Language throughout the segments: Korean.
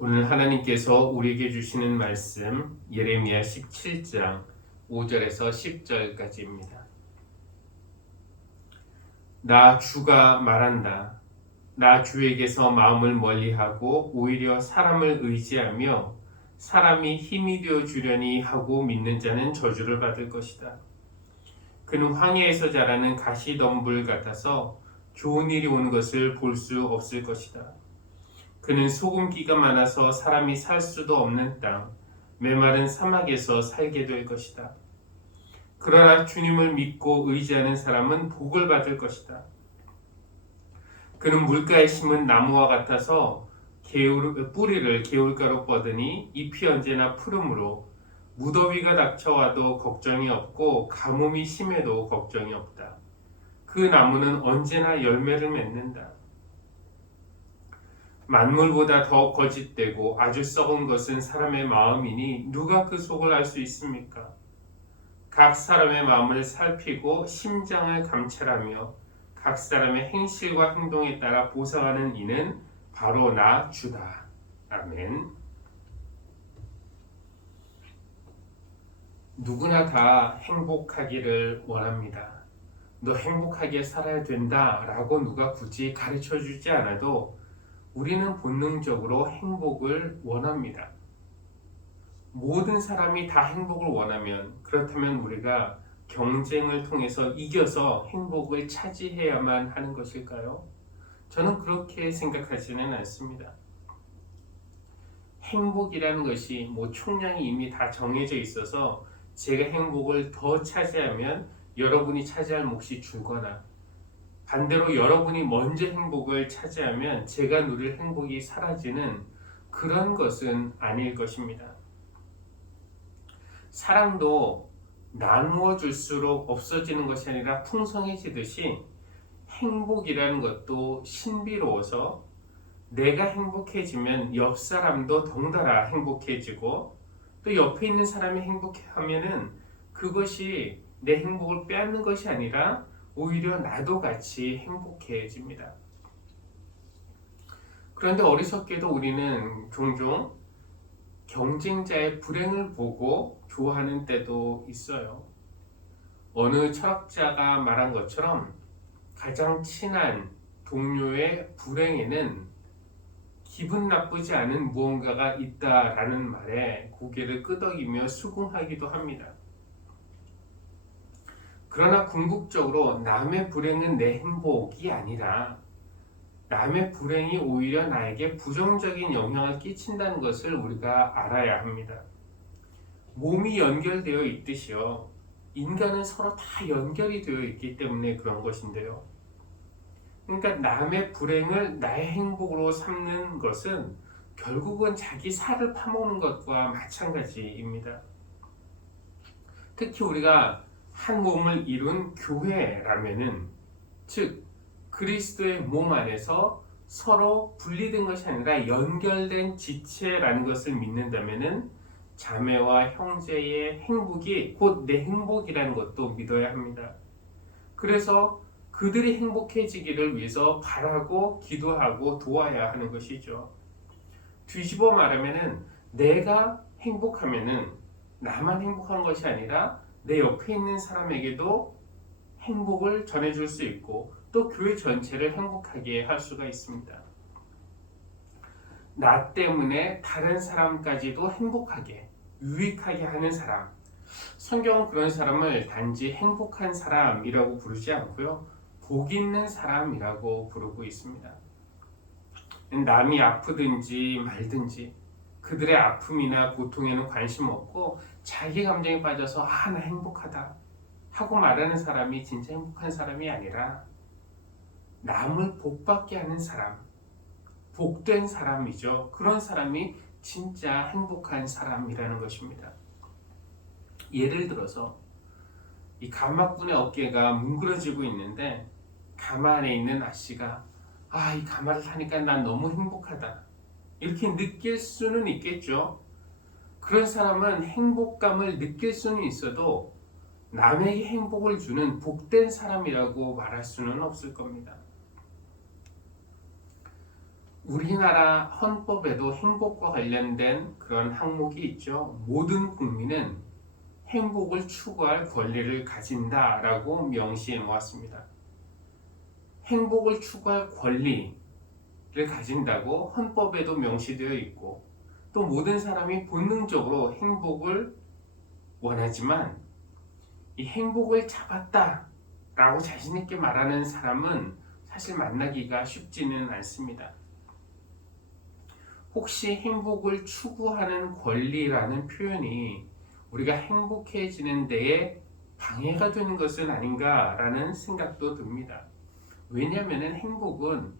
오늘 하나님께서 우리에게 주시는 말씀 예레미야 17장 5절에서 10절까지입니다. 나 주가 말한다. 나 주에게서 마음을 멀리하고 오히려 사람을 의지하며 사람이 힘이 되어 주려니 하고 믿는 자는 저주를 받을 것이다. 그는 황야에서 자라는 가시덤불 같아서 좋은 일이 오는 것을 볼 수 없을 것이다. 그는 소금기가 많아서 사람이 살 수도 없는 땅, 메마른 사막에서 살게 될 것이다. 그러나 주님을 믿고 의지하는 사람은 복을 받을 것이다. 그는 물가에 심은 나무와 같아서 뿌리를 개울가로 뻗으니 잎이 언제나 푸르므로 무더위가 닥쳐와도 걱정이 없고 가뭄이 심해도 걱정이 없다. 그 나무는 언제나 열매를 맺는다. 만물보다 더 거짓되고 아주 썩은 것은 사람의 마음이니 누가 그 속을 알 수 있습니까? 각 사람의 마음을 살피고 심장을 감찰하며 각 사람의 행실과 행동에 따라 보상하는 이는 바로 나 주다. 아멘. 누구나 다 행복하기를 원합니다. 너 행복하게 살아야 된다 라고 누가 굳이 가르쳐 주지 않아도 우리는 본능적으로 행복을 원합니다. 모든 사람이 다 행복을 원하면 그렇다면 우리가 경쟁을 통해서 이겨서 행복을 차지해야만 하는 것일까요? 저는 그렇게 생각하지는 않습니다. 행복이라는 것이 총량이 이미 다 정해져 있어서 제가 행복을 더 차지하면 여러분이 차지할 몫이 줄거나 반대로 여러분이 먼저 행복을 차지하면 제가 누릴 행복이 사라지는 그런 것은 아닐 것입니다. 사랑도 나누어 줄수록 없어지는 것이 아니라 풍성해지듯이 행복이라는 것도 신비로워서 내가 행복해지면 옆 사람도 덩달아 행복해지고 또 옆에 있는 사람이 행복해하면은 그것이 내 행복을 빼앗는 것이 아니라 오히려 나도 같이 행복해집니다. 그런데 어리석게도 우리는 종종 경쟁자의 불행을 보고 좋아하는 때도 있어요. 어느 철학자가 말한 것처럼 가장 친한 동료의 불행에는 기분 나쁘지 않은 무언가가 있다라는 말에 고개를 끄덕이며 수긍하기도 합니다. 그러나 궁극적으로 남의 불행은 내 행복이 아니라 남의 불행이 오히려 나에게 부정적인 영향을 끼친다는 것을 우리가 알아야 합니다. 몸이 연결되어 있듯이요. 인간은 서로 다 연결이 되어 있기 때문에 그런 것인데요. 그러니까 남의 불행을 나의 행복으로 삼는 것은 결국은 자기 살을 파먹는 것과 마찬가지입니다. 특히 우리가 한 몸을 이룬 교회라면은, 즉 그리스도의 몸 안에서 서로 분리된 것이 아니라 연결된 지체라는 것을 믿는다면은 자매와 형제의 행복이 곧 내 행복이라는 것도 믿어야 합니다. 그래서 그들이 행복해지기를 위해서 바라고 기도하고 도와야 하는 것이죠. 뒤집어 말하면은 내가 행복하면은 나만 행복한 것이 아니라 내 옆에 있는 사람에게도 행복을 전해줄 수 있고 또 교회 전체를 행복하게 할 수가 있습니다. 나 때문에 다른 사람까지도 행복하게, 유익하게 하는 사람. 성경은 그런 사람을 단지 행복한 사람이라고 부르지 않고요. 복 있는 사람이라고 부르고 있습니다. 남이 아프든지 말든지 그들의 아픔이나 고통에는 관심 없고 자기 감정에 빠져서 나 행복하다 하고 말하는 사람이 진짜 행복한 사람이 아니라 남을 복받게 하는 사람, 복된 사람이죠. 그런 사람이 진짜 행복한 사람이라는 것입니다. 예를 들어서 이 가마꾼의 어깨가 뭉그러지고 있는데 가마 안에 있는 아씨가 이 가마를 타니까 난 너무 행복하다 이렇게 느낄 수는 있겠죠. 그런 사람은 행복감을 느낄 수는 있어도 남에게 행복을 주는 복된 사람이라고 말할 수는 없을 겁니다. 우리나라 헌법에도 행복과 관련된 그런 항목이 있죠. 모든 국민은 행복을 추구할 권리를 가진다라고 명시해 놓았습니다. 행복을 추구할 권리를 가진다고 헌법에도 명시되어 있고, 또 모든 사람이 본능적으로 행복을 원하지만 이 행복을 잡았다라고 자신 있게 말하는 사람은 사실 만나기가 쉽지는 않습니다. 혹시 행복을 추구하는 권리라는 표현이 우리가 행복해지는 데에 방해가 되는 것은 아닌가라는 생각도 듭니다. 왜냐하면 행복은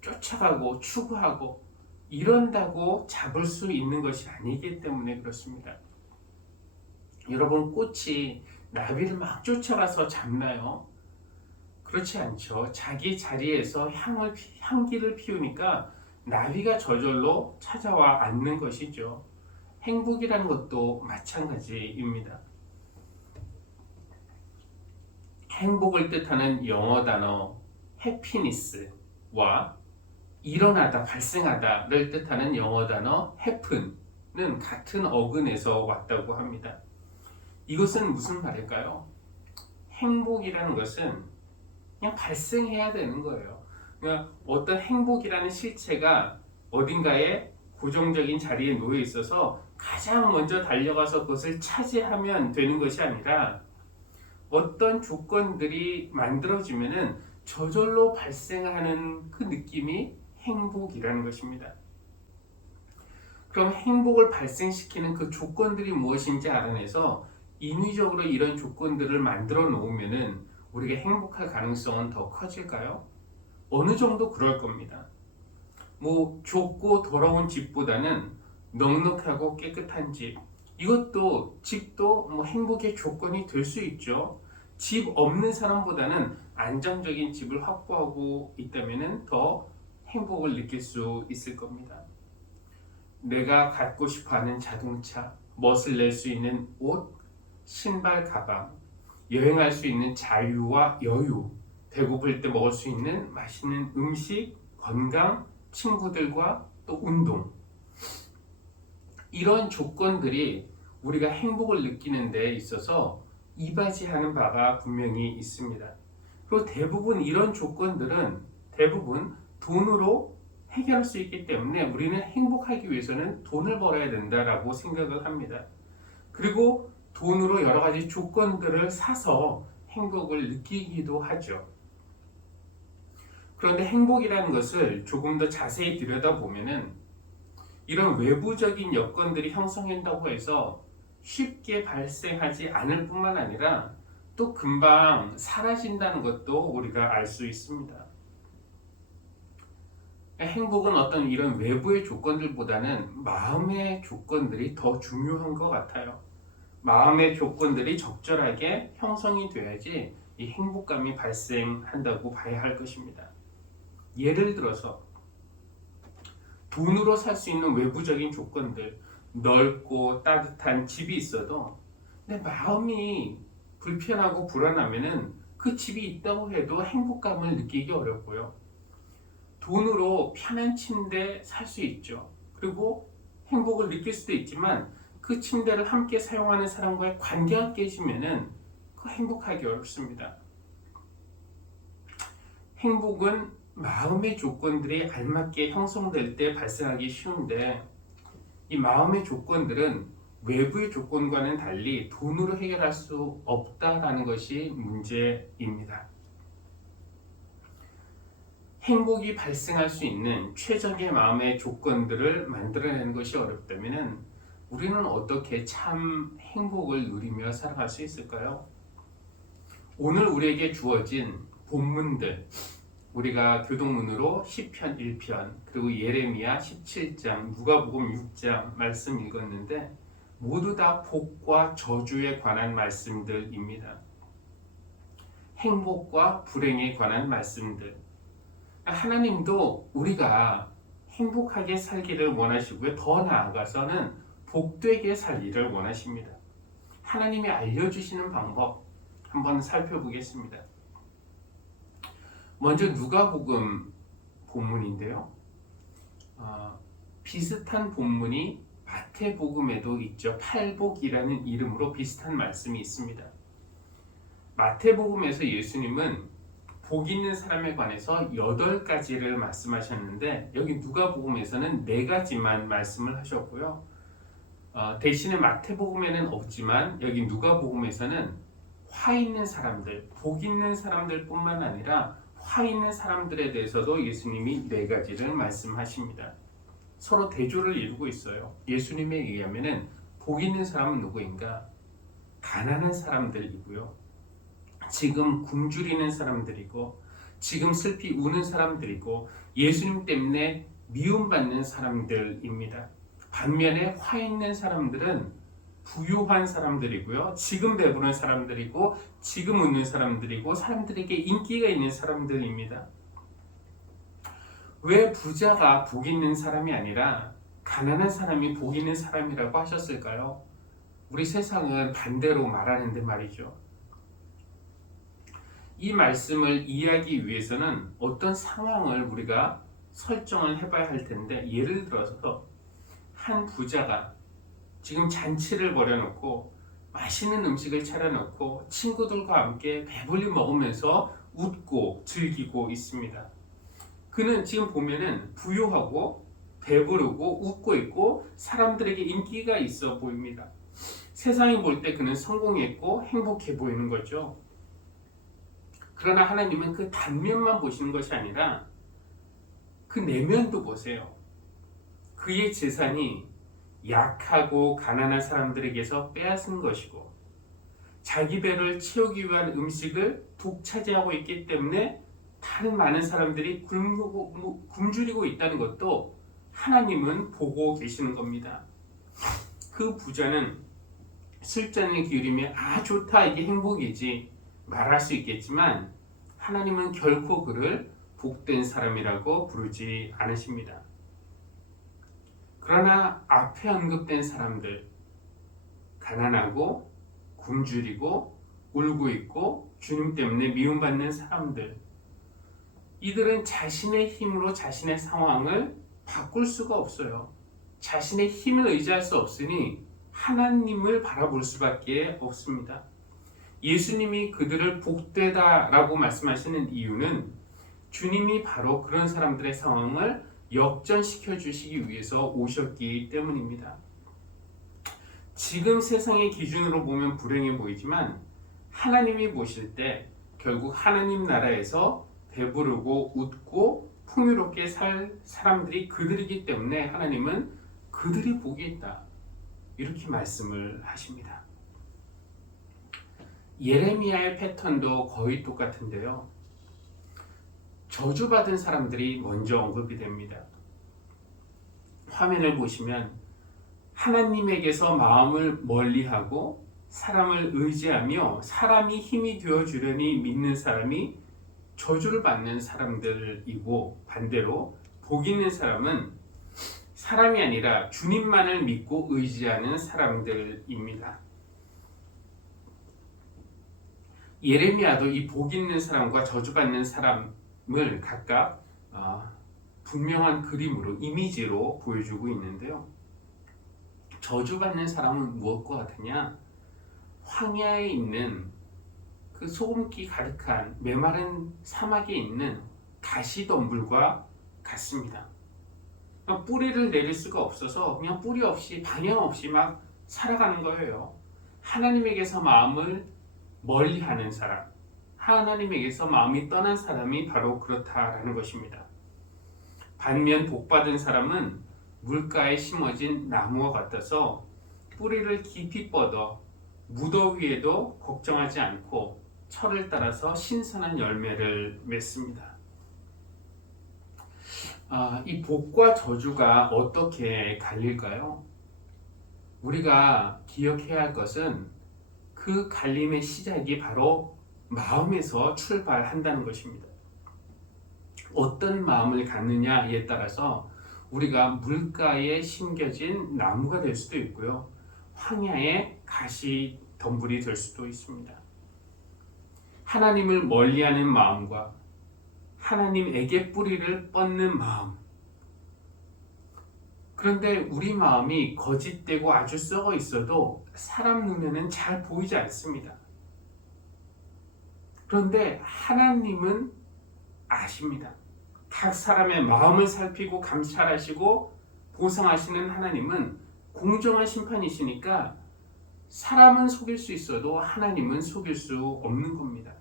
쫓아가고 추구하고 이런다고 잡을 수 있는 것이 아니기 때문에 그렇습니다. 여러분, 꽃이 나비를 막 쫓아가서 잡나요? 그렇지 않죠. 자기 자리에서 향기를 피우니까 나비가 저절로 찾아와 앉는 것이죠. 행복이라는 것도 마찬가지입니다. 행복을 뜻하는 영어 단어 happiness와 일어나다, 발생하다를 뜻하는 영어 단어 happen은 같은 어근에서 왔다고 합니다. 이것은 무슨 말일까요? 행복이라는 것은 그냥 발생해야 되는 거예요. 그러니까 어떤 행복이라는 실체가 어딘가에 고정적인 자리에 놓여 있어서 가장 먼저 달려가서 그것을 차지하면 되는 것이 아니라 어떤 조건들이 만들어지면은 저절로 발생하는 그 느낌이 행복이라는 것입니다. 그럼 행복을 발생시키는 그 조건들이 무엇인지 알아내서 인위적으로 이런 조건들을 만들어 놓으면은 우리가 행복할 가능성은 더 커질까요? 어느 정도 그럴 겁니다. 좁고 더러운 집보다는 넉넉하고 깨끗한 집, 이것도 집도 행복의 조건이 될 수 있죠. 집 없는 사람보다는 안정적인 집을 확보하고 있다면 더 행복을 느낄 수 있을 겁니다. 내가 갖고 싶어하는 자동차, 멋을 낼 수 있는 옷, 신발, 가방, 여행할 수 있는 자유와 여유, 배고플 때 먹을 수 있는 맛있는 음식, 건강, 친구들과 또 운동, 이런 조건들이 우리가 행복을 느끼는 데 있어서 이바지하는 바가 분명히 있습니다. 그리고 대부분 이런 조건들은 대부분 돈으로 해결할 수 있기 때문에 우리는 행복하기 위해서는 돈을 벌어야 된다라고 생각을 합니다. 그리고 돈으로 여러 가지 조건들을 사서 행복을 느끼기도 하죠. 그런데 행복이라는 것을 조금 더 자세히 들여다보면은 이런 외부적인 여건들이 형성된다고 해서 쉽게 발생하지 않을 뿐만 아니라 또 금방 사라진다는 것도 우리가 알 수 있습니다. 행복은 어떤 이런 외부의 조건들보다는 마음의 조건들이 더 중요한 것 같아요. 마음의 조건들이 적절하게 형성이 돼야지 이 행복감이 발생한다고 봐야 할 것입니다. 예를 들어서 돈으로 살 수 있는 외부적인 조건들, 넓고 따뜻한 집이 있어도 내 마음이 불편하고 불안하면은 그 집이 있다고 해도 행복감을 느끼기 어렵고요. 돈으로 편한 침대 살 수 있죠. 그리고 행복을 느낄 수도 있지만 그 침대를 함께 사용하는 사람과의 관계가 깨지면은 행복하기 어렵습니다. 행복은 마음의 조건들이 알맞게 형성될 때 발생하기 쉬운데 이 마음의 조건들은 외부의 조건과는 달리 돈으로 해결할 수 없다라는 것이 문제입니다. 행복이 발생할 수 있는 최적의 마음의 조건들을 만들어내는 것이 어렵다면 우리는 어떻게 참 행복을 누리며 살아갈 수 있을까요? 오늘 우리에게 주어진 본문들, 우리가 교동문으로 시편 1편, 그리고 예레미야 17장, 누가복음 6장 말씀 읽었는데 모두 다 복과 저주에 관한 말씀들입니다. 행복과 불행에 관한 말씀들. 하나님도 우리가 행복하게 살기를 원하시고요. 더 나아가서는 복되게 살기를 원하십니다. 하나님이 알려주시는 방법 한번 살펴보겠습니다. 먼저 누가복음 본문인데요. 비슷한 본문이 마태복음에도 있죠. 팔복이라는 이름으로 비슷한 말씀이 있습니다. 마태복음에서 예수님은 복 있는 사람에 관해서 8가지를 말씀하셨는데 여기 누가복음에서는 4가지만 말씀을 하셨고요. 대신에 마태복음에는 없지만 여기 누가복음에서는 화 있는 사람들, 복 있는 사람들 뿐만 아니라 화 있는 사람들에 대해서도 예수님이 4가지를 말씀하십니다. 서로 대조를 이루고 있어요. 예수님에 의하면은 복 있는 사람은 누구인가? 가난한 사람들이고요. 지금 굶주리는 사람들이고 지금 슬피 우는 사람들이고 예수님 때문에 미움받는 사람들입니다. 반면에 화 있는 사람들은 부유한 사람들이고요. 지금 배부른 사람들이고 지금 웃는 사람들이고 사람들에게 인기가 있는 사람들입니다. 왜 부자가 복 있는 사람이 아니라 가난한 사람이 복 있는 사람이라고 하셨을까요? 우리 세상은 반대로 말하는데 말이죠. 이 말씀을 이해하기 위해서는 어떤 상황을 우리가 설정을 해봐야 할 텐데 예를 들어서 한 부자가 지금 잔치를 벌여놓고 맛있는 음식을 차려놓고 친구들과 함께 배불리 먹으면서 웃고 즐기고 있습니다. 그는 지금 보면은 부유하고 배부르고 웃고 있고 사람들에게 인기가 있어 보입니다. 세상이 볼 때 그는 성공했고 행복해 보이는 거죠. 그러나 하나님은 그 단면만 보시는 것이 아니라 그 내면도 보세요. 그의 재산이 약하고 가난한 사람들에게서 빼앗은 것이고 자기 배를 채우기 위한 음식을 독차지하고 있기 때문에 다른 많은 사람들이 굶주리고 있다는 것도 하나님은 보고 계시는 겁니다. 그 부자는 술잔을 기울이며 좋다 이게 행복이지 말할 수 있겠지만 하나님은 결코 그를 복된 사람이라고 부르지 않으십니다. 그러나 앞에 언급된 사람들, 가난하고 굶주리고 울고 있고 주님 때문에 미움받는 사람들, 이들은 자신의 힘으로 자신의 상황을 바꿀 수가 없어요. 자신의 힘을 의지할 수 없으니 하나님을 바라볼 수밖에 없습니다. 예수님이 그들을 복되다라고 말씀하시는 이유는 주님이 바로 그런 사람들의 상황을 역전시켜 주시기 위해서 오셨기 때문입니다. 지금 세상의 기준으로 보면 불행해 보이지만 하나님이 보실 때 결국 하나님 나라에서 배부르고 웃고 풍요롭게 살 사람들이 그들이기 때문에 하나님은 그들이 복이 있다 이렇게 말씀을 하십니다. 예레미야의 패턴도 거의 똑같은데요. 저주받은 사람들이 먼저 언급이 됩니다. 화면을 보시면 하나님에게서 마음을 멀리하고 사람을 의지하며 사람이 힘이 되어주려니 믿는 사람이 저주를 받는 사람들이고 반대로 복 있는 사람은 사람이 아니라 주님만을 믿고 의지하는 사람들입니다. 예레미야도 이 복 있는 사람과 저주받는 사람을 각각 분명한 그림으로 이미지로 보여주고 있는데요. 저주받는 사람은 무엇과 같으냐? 황야에 있는 그 소금기 가득한 메마른 사막에 있는 가시덤불과 같습니다. 뿌리를 내릴 수가 없어서 그냥 뿌리 없이 방향 없이 막 살아가는 거예요. 하나님에게서 마음을 멀리하는 사람, 하나님에게서 마음이 떠난 사람이 바로 그렇다라는 것입니다. 반면 복받은 사람은 물가에 심어진 나무와 같아서 뿌리를 깊이 뻗어 무더위에도 걱정하지 않고 철을 따라서 신선한 열매를 맺습니다. 이 복과 저주가 어떻게 갈릴까요? 우리가 기억해야 할 것은 그 갈림의 시작이 바로 마음에서 출발한다는 것입니다. 어떤 마음을 갖느냐에 따라서 우리가 물가에 심겨진 나무가 될 수도 있고요. 황야의 가시 덤불이 될 수도 있습니다. 하나님을 멀리하는 마음과 하나님에게 뿌리를 뻗는 마음, 그런데 우리 마음이 거짓되고 아주 썩어 있어도 사람 눈에는 잘 보이지 않습니다. 그런데 하나님은 아십니다. 각 사람의 마음을 살피고 감찰하시고 보상하시는 하나님은 공정한 심판이시니까 사람은 속일 수 있어도 하나님은 속일 수 없는 겁니다.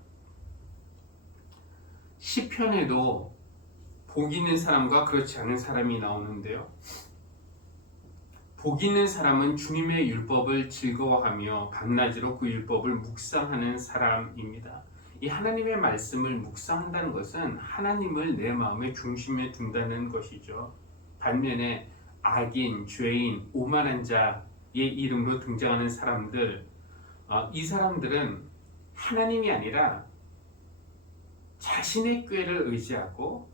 시편에도 복 있는 사람과 그렇지 않은 사람이 나오는데요. 복 있는 사람은 주님의 율법을 즐거워하며 밤낮으로 그 율법을 묵상하는 사람입니다. 이 하나님의 말씀을 묵상한다는 것은 하나님을 내 마음의 중심에 둔다는 것이죠. 반면에 악인, 죄인, 오만한 자의 이름으로 등장하는 사람들, 이 사람들은 하나님이 아니라 자신의 꾀를 의지하고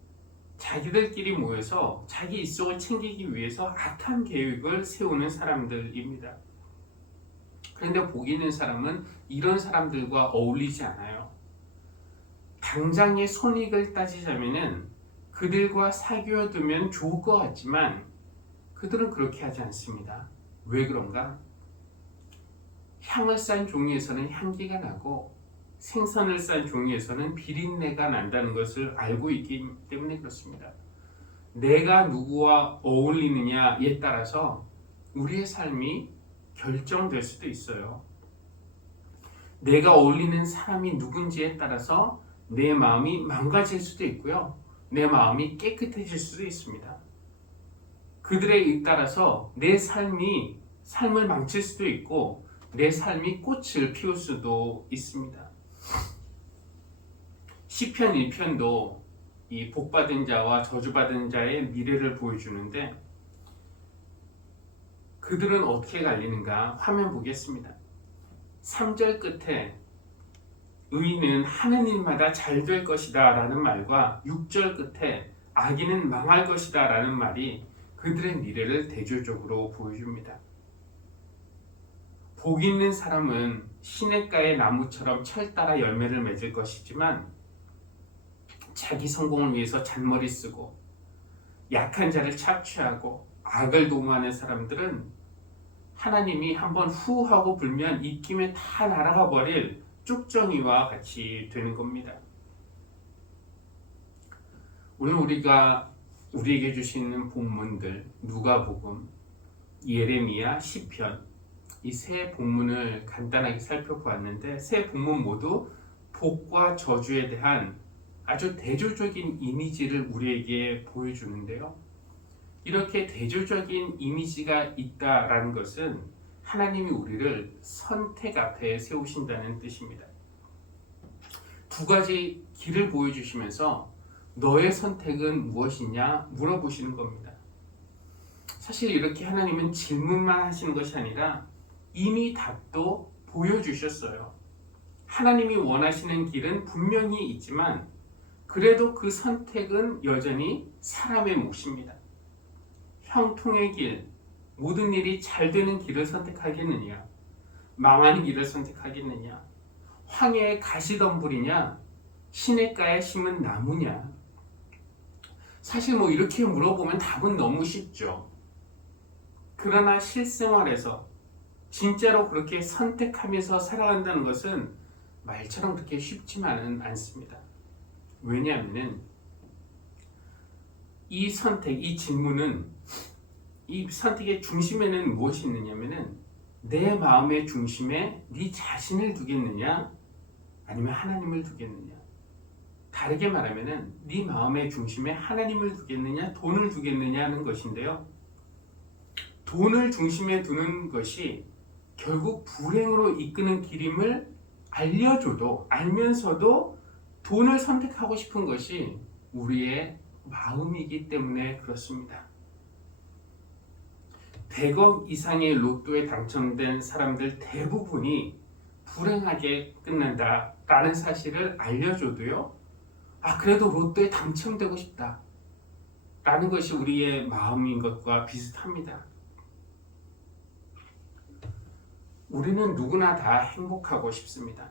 자기들끼리 모여서 자기 일속을 챙기기 위해서 악한 계획을 세우는 사람들입니다. 그런데 복 있는 사람은 이런 사람들과 어울리지 않아요. 당장의 손익을 따지자면은 그들과 사귀어두면 좋을 것 같지만 그들은 그렇게 하지 않습니다. 왜 그런가? 향을 싼 종이에서는 향기가 나고 생선을 싼 종이에서는 비린내가 난다는 것을 알고 있기 때문에 그렇습니다. 내가 누구와 어울리느냐에 따라서 우리의 삶이 결정될 수도 있어요. 내가 어울리는 사람이 누군지에 따라서 내 마음이 망가질 수도 있고요. 내 마음이 깨끗해질 수도 있습니다. 그들에 따라서 내 삶을 망칠 수도 있고 내 삶이 꽃을 피울 수도 있습니다. 시편 1편도 이 복받은 자와 저주받은 자의 미래를 보여주는데 그들은 어떻게 갈리는가 화면 보겠습니다. 3절 끝에 의인은 하는 일마다 잘 될 것이다 라는 말과 6절 끝에 악인은 망할 것이다 라는 말이 그들의 미래를 대조적으로 보여줍니다. 복 있는 사람은 시냇가의 나무처럼 철 따라 열매를 맺을 것이지만 자기 성공을 위해서 잔머리 쓰고 약한 자를 착취하고 악을 도모하는 사람들은 하나님이 한번 후 하고 불면 입김에 다 날아가 버릴 쭉정이와 같이 되는 겁니다. 오늘 우리가 우리에게 주시는 본문들 누가복음, 예레미야, 시편 이 세 본문을 간단하게 살펴보았는데 세 본문 모두 복과 저주에 대한 아주 대조적인 이미지를 우리에게 보여주는데요. 이렇게 대조적인 이미지가 있다라는 것은 하나님이 우리를 선택 앞에 세우신다는 뜻입니다. 두 가지 길을 보여주시면서 너의 선택은 무엇이냐 물어보시는 겁니다. 사실 이렇게 하나님은 질문만 하시는 것이 아니라 이미 답도 보여주셨어요. 하나님이 원하시는 길은 분명히 있지만 그래도 그 선택은 여전히 사람의 몫입니다. 형통의 길, 모든 일이 잘 되는 길을 선택하겠느냐? 망하는 길을 선택하겠느냐? 황야의 가시덤불이냐? 시냇가에 심은 나무냐? 사실 이렇게 물어보면 답은 너무 쉽죠. 그러나 실생활에서 진짜로 그렇게 선택하면서 살아간다는 것은 말처럼 그렇게 쉽지만은 않습니다. 왜냐하면 이 선택, 이 질문은 이 선택의 중심에는 무엇이 있느냐면은 내 마음의 중심에 네 자신을 두겠느냐 아니면 하나님을 두겠느냐. 다르게 말하면은 네 마음의 중심에 하나님을 두겠느냐 돈을 두겠느냐 하는 것인데요. 돈을 중심에 두는 것이 결국 불행으로 이끄는 길임을 알려줘도 알면서도 돈을 선택하고 싶은 것이 우리의 마음이기 때문에 그렇습니다. 100억 이상의 로또에 당첨된 사람들 대부분이 불행하게 끝난다라는 사실을 알려줘도요. 그래도 로또에 당첨되고 싶다 라는 것이 우리의 마음인 것과 비슷합니다. 우리는 누구나 다 행복하고 싶습니다.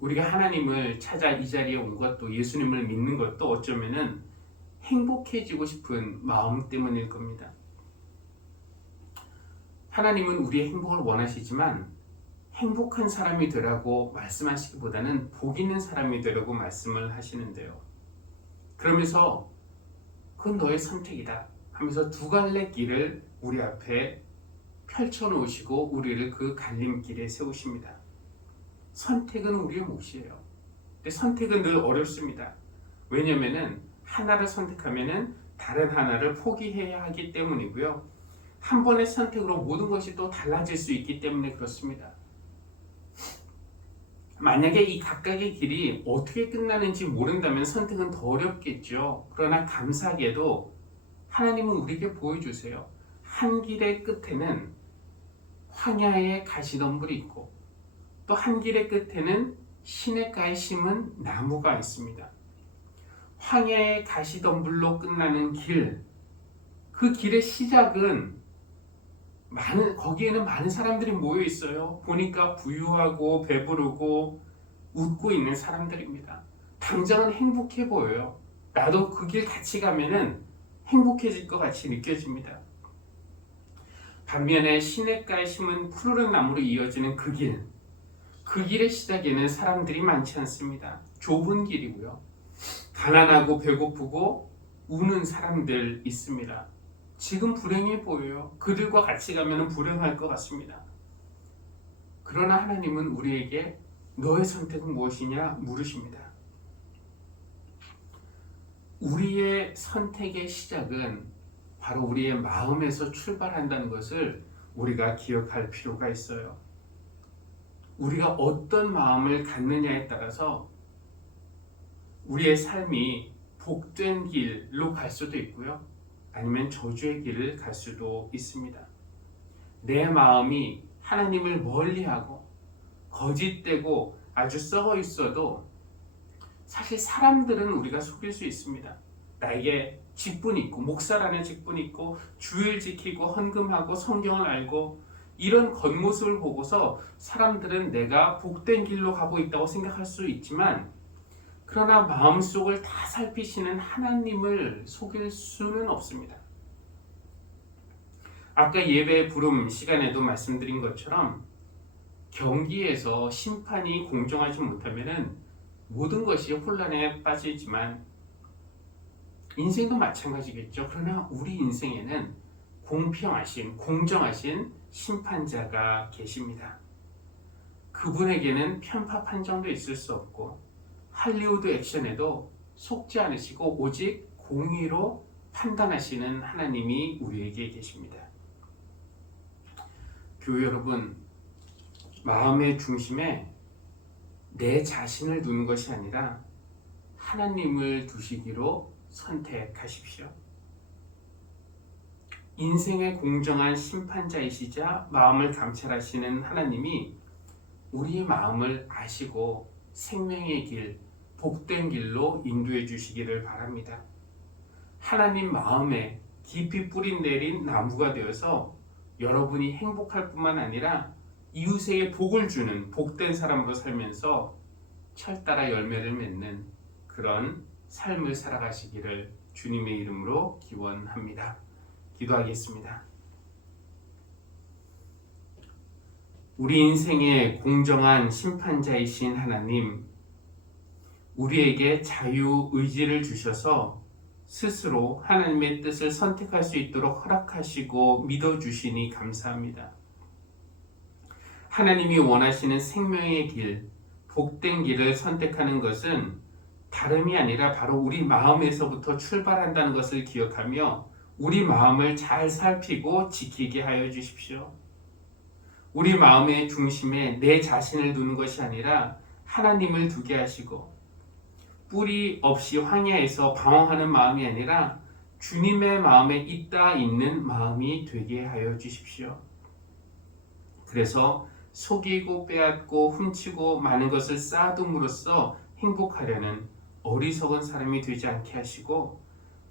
우리가 하나님을 찾아 이 자리에 온 것도 예수님을 믿는 것도 어쩌면은 행복해지고 싶은 마음 때문일 겁니다. 하나님은 우리의 행복을 원하시지만 행복한 사람이 되라고 말씀하시기보다는 복 있는 사람이 되라고 말씀을 하시는데요. 그러면서 그건 너의 선택이다 하면서 두 갈래 길을 우리 앞에 펼쳐놓으시고 우리를 그 갈림길에 세우십니다. 선택은 우리의 몫이에요. 근데 선택은 늘 어렵습니다. 왜냐면은 하나를 선택하면은 다른 하나를 포기해야 하기 때문이고요. 한 번의 선택으로 모든 것이 또 달라질 수 있기 때문에 그렇습니다. 만약에 이 각각의 길이 어떻게 끝나는지 모른다면 선택은 더 어렵겠죠. 그러나 감사하게도 하나님은 우리에게 보여주세요. 한 길의 끝에는 황야의 가시덤불이 있고 또 한 길의 끝에는 시냇가에 심은 나무가 있습니다. 황야의 가시덤불로 끝나는 길, 그 길의 시작은 거기에는 많은 사람들이 모여 있어요. 보니까 부유하고 배부르고 웃고 있는 사람들입니다. 당장은 행복해 보여요. 나도 그 길 같이 가면은 행복해질 것 같이 느껴집니다. 반면에 시냇가에 심은 푸르른 나무로 이어지는 그 길의 시작에는 사람들이 많지 않습니다. 좁은 길이고요. 가난하고 배고프고 우는 사람들 있습니다. 지금 불행해 보여요. 그들과 같이 가면 불행할 것 같습니다. 그러나 하나님은 우리에게 너의 선택은 무엇이냐 물으십니다. 우리의 선택의 시작은 바로 우리의 마음에서 출발한다는 것을 우리가 기억할 필요가 있어요. 우리가 어떤 마음을 갖느냐에 따라서 우리의 삶이 복된 길로 갈 수도 있고요. 아니면 저주의 길을 갈 수도 있습니다. 내 마음이 하나님을 멀리하고 거짓되고 아주 썩어 있어도 사실 사람들은 우리가 속일 수 있습니다. 나에게 직분이 있고 목사라는 직분이 있고 주일 지키고 헌금하고 성경을 알고 이런 겉모습을 보고서 사람들은 내가 복된 길로 가고 있다고 생각할 수 있지만 그러나 마음속을 다 살피시는 하나님을 속일 수는 없습니다. 아까 예배 부름 시간에도 말씀드린 것처럼 경기에서 심판이 공정하지 못하면 모든 것이 혼란에 빠지지만 인생도 마찬가지겠죠. 그러나 우리 인생에는 공평하신, 공정하신 심판자가 계십니다. 그분에게는 편파 판정도 있을 수 없고 할리우드 액션에도 속지 않으시고 오직 공의로 판단하시는 하나님이 우리에게 계십니다. 교회 여러분, 마음의 중심에 내 자신을 두는 것이 아니라 하나님을 두시기로 선택하십시오. 인생의 공정한 심판자이시자 마음을 감찰하시는 하나님이 우리의 마음을 아시고 생명의 길, 복된 길로 인도해 주시기를 바랍니다. 하나님 마음에 깊이 뿌리 내린 나무가 되어서 여러분이 행복할 뿐만 아니라 이웃에게 복을 주는 복된 사람으로 살면서 철따라 열매를 맺는 그런 삶을 살아가시기를 주님의 이름으로 기원합니다. 기도하겠습니다. 우리 인생의 공정한 심판자이신 하나님, 우리에게 자유의지를 주셔서 스스로 하나님의 뜻을 선택할 수 있도록 허락하시고 믿어주시니 감사합니다. 하나님이 원하시는 생명의 길, 복된 길을 선택하는 것은 다름이 아니라 바로 우리 마음에서부터 출발한다는 것을 기억하며 우리 마음을 잘 살피고 지키게 하여 주십시오. 우리 마음의 중심에 내 자신을 두는 것이 아니라 하나님을 두게 하시고 뿌리 없이 황야에서 방황하는 마음이 아니라 주님의 마음에 있는 마음이 되게 하여 주십시오. 그래서 속이고 빼앗고 훔치고 많은 것을 쌓아둠으로써 행복하려는 어리석은 사람이 되지 않게 하시고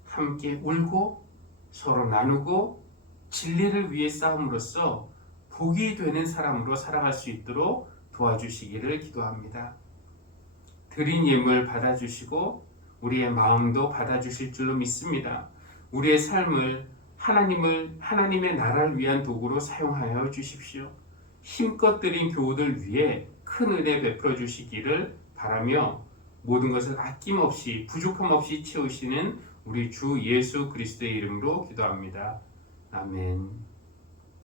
함께 울고 서로 나누고 진리를 위해 싸움으로써 복이 되는 사람으로 살아갈 수 있도록 도와주시기를 기도합니다. 드린 예물 받아주시고 우리의 마음도 받아주실 줄로 믿습니다. 우리의 삶을 하나님의 나라를 위한 도구로 사용하여 주십시오. 힘껏 들인 교우들 위해 큰 은혜 베풀어 주시기를 바라며 모든 것을 아낌없이 부족함 없이 채우시는 우리 주 예수 그리스도의 이름으로 기도합니다. 아멘.